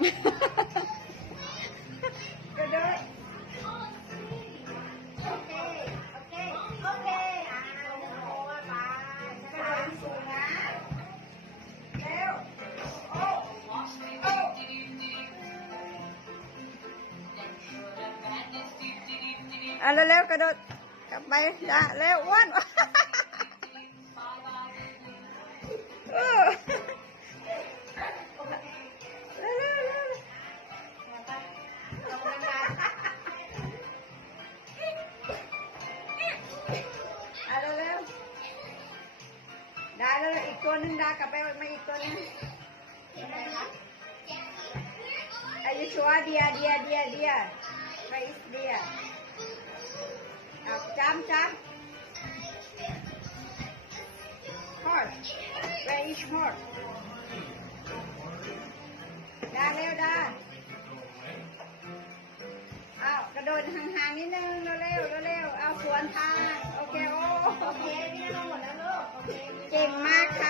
กระโดดโอเคโอเคโอเคโอ้ยไปกระโดดสูงนะเร็วโอ้โอ้เร็วๆกระโดดกลับไปจ้ะเร็วอ้วนได้แล้วอีกตัวนึงได้กลับไปมาอีกตัวนึงอายุชัวเดียไปอีกเดียจำhorse where is horse ได้เร็วได้เอากระโดดห่างๆนิดนึงเร็วเอาสวนทางโอเคโอเคนี่เราหมดแล้วลูกโอเคเก่งมากค่ะ